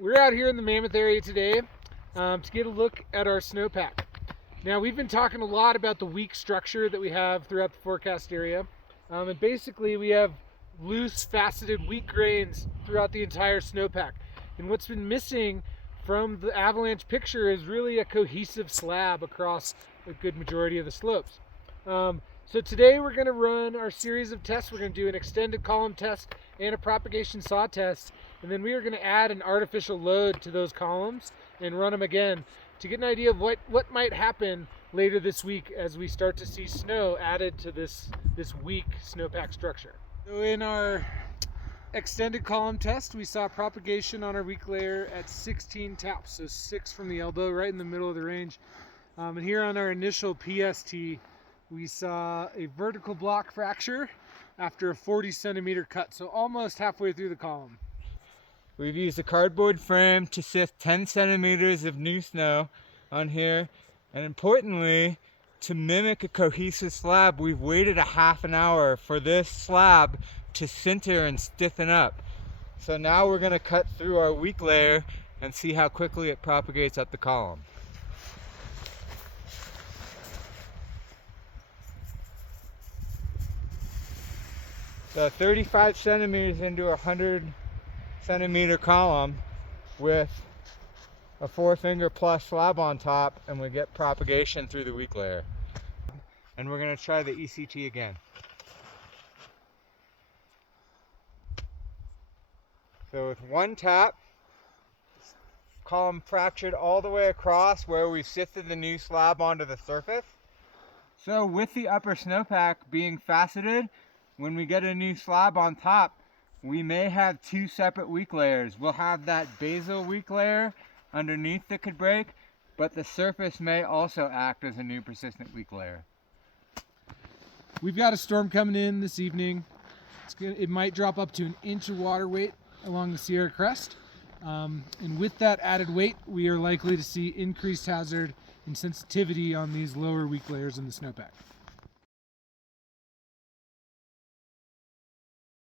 We're out here in the Mammoth area today to get a look at our snowpack. Now, we've been talking a lot about the weak structure that we have throughout the forecast area. And basically, we have loose, faceted, weak grains throughout the entire snowpack. And what's been missing from the avalanche picture is really a cohesive slab across a good majority of the slopes. So today we're going to run our series of tests. We're going to do an extended column test and a propagation saw test, and then we are going to add an artificial load to those columns and run them again to get an idea of what might happen later this week as we start to see snow added to this weak snowpack structure. So in our extended column test, we saw propagation on our weak layer at 16 taps, so 6 from the elbow, right in the middle of the range. And here on our initial PST, we saw a vertical block fracture after a 40 centimeter cut, so almost halfway through the column. We've used a cardboard frame to sift 10 centimeters of new snow on here, and importantly, to mimic a cohesive slab, we've waited a half an hour for this slab to sinter and stiffen up. So now we're going to cut through our weak layer and see how quickly it propagates up the column. So 35 centimeters into a 100 centimeter column with a 4-finger plus slab on top, and we get propagation through the weak layer. And we're going to try the ECT again. So with one tap, column fractured all the way across where we sifted the new slab onto the surface. So with the upper snowpack being faceted, when we get a new slab on top, we may have two separate weak layers. We'll have that basal weak layer underneath that could break, but the surface may also act as a new persistent weak layer. We've got a storm coming in this evening. It might drop up to an inch of water weight along the Sierra Crest. And with that added weight, we are likely to see increased hazard and sensitivity on these lower weak layers in the snowpack.